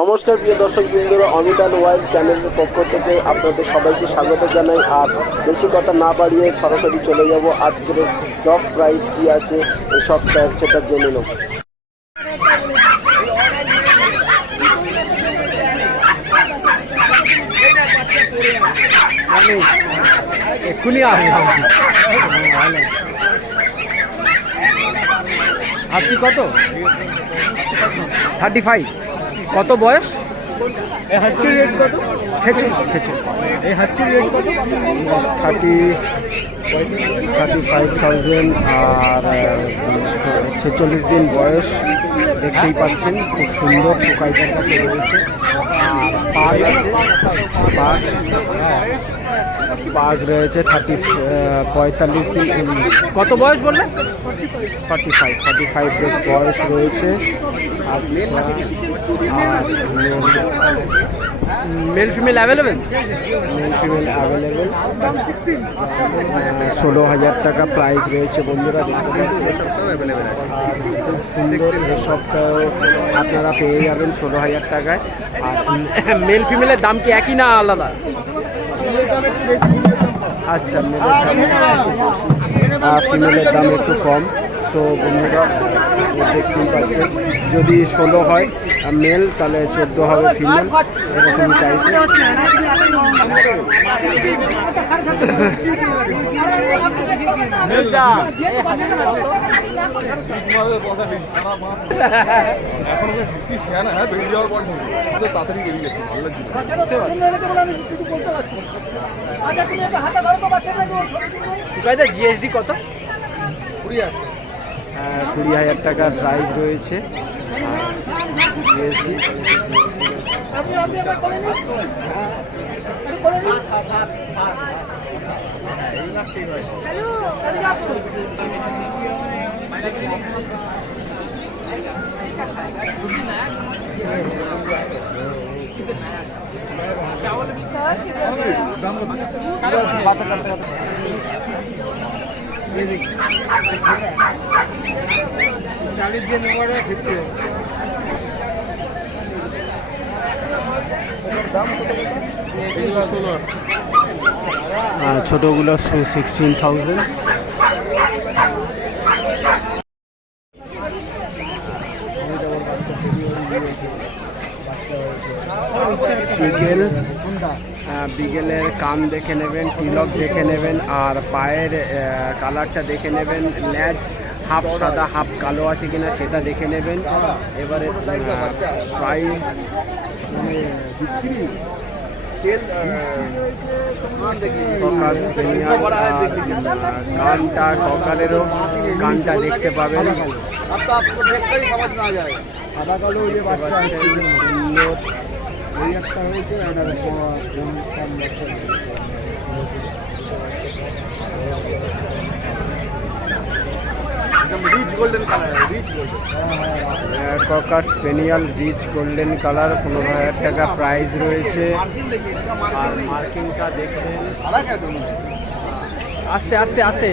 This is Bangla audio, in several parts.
নমস্কার প্রিয় দর্শক বৃন্দরা, অমিত অ্যান্ড ওয়াইল্ড চ্যানেলের পক্ষ থেকে আপনাদের সবাইকে স্বাগত জানাই। আর বেশি কথা না বাড়িয়ে সরাসরি চলে যাব আজকের টপ প্রাইস কি আছে এসব সেটা জেনে নেব। এক্ষুনি আপনি কত 35 কত বয়স? হাস্কির রেট কত? 35,000 আর 46 দিন বয়স। দেখতেই পাচ্ছেন খুব সুন্দর টোকাইটার কাছে রয়েছে। আর পাগ আছে, পাগ রয়েছে 45 দিন। কত বয়স বললেন? 45 বয়স রয়েছে। Male female available? Male female available. 16,000 টাকা প্রাইস রয়েছে বন্ধুরা, দেখতে পাচ্ছেন। খুব সুন্দর, এই সপ্তাহ আপনারা পেয়ে যাবেন 16,000 টাকায়। আর মেল ফিমেলের দাম কি একই না আলাদা? আচ্ছা, ফিমেলের দাম একটু কম। তো বন্ধুরা দেখতেই পাচ্ছেন, যদি 16 হয় মেল তাহলে 14 হবে ফিমেল, এরকম টাইপের। জিএসডি কত? 20,000 টাকার প্রাইস রয়েছে জিএসডি। ছোটগুলো 16,000। বিগেলের কান দেখে নেবেন, তিলক দেখে নেবেন, আর পায়ের কালারটা দেখে নেবেন। ল্যাজ হাফ সাদা হাফ কালো আছে কিনা সেটা দেখে নেবেন। এবারে প্রাইস কানটা ককালেরও কানটা দেখতে পাবেন। সাদা কালো যে বাচ্চা ওই একটা হয়েছে, cocker spaniel rich golden colour, 15,000 টাকা প্রাইস রয়েছে। আর মার্কিংটা দেখবেন, আস্তে আস্তে আস্তে।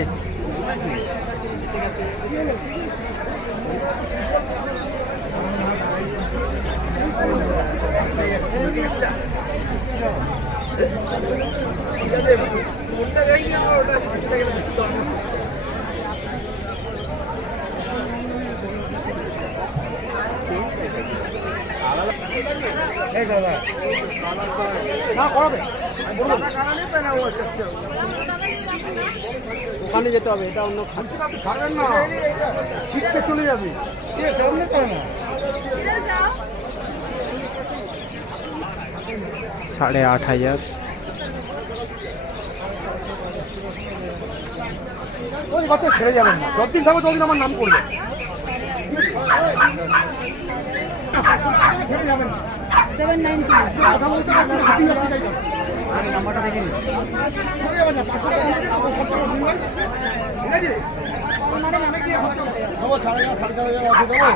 ওখানে যেতে হবে, এটা অন্য ছাড়বেন না, ছিটকে চলে যাবে। 8,500। ওই বাচ্চা ছেড়ে যাবেন না, যতদিন থাকবে ততদিন আমার নাম করবে, ছেড়ে যাবেন না। 790 কথা বলতে নাম্বারটা দেখে নিন, ছেড়ে যাবেন না। 500 টাকা ঠিক আছে, দেবো 4,500 আছে দেবো।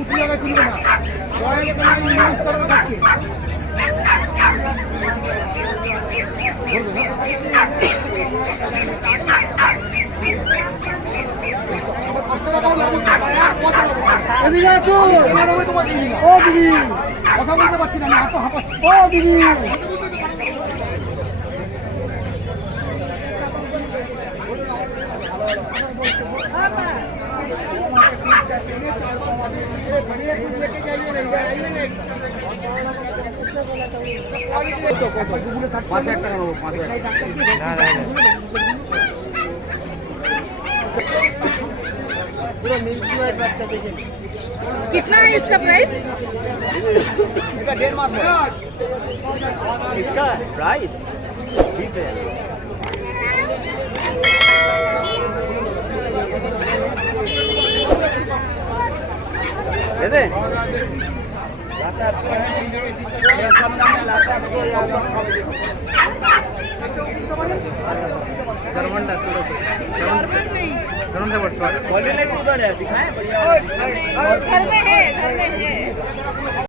উঁচু জায়গায় তুলবে না, 19 টাকা খাচ্ছে। ধরবে না এদিকে আসুন। ও দিদি, কথা বলতে পারছি না, আমি এত হাঁপাচ্ছি। ও দিদি, कितना है इसका प्राइस? इसका प्राइस 20 है। दे दे दरमंडा नॉर्मल नहीं, क्वालिटी उधर है, दिखाएं बढ़िया। घर में है, घर में है।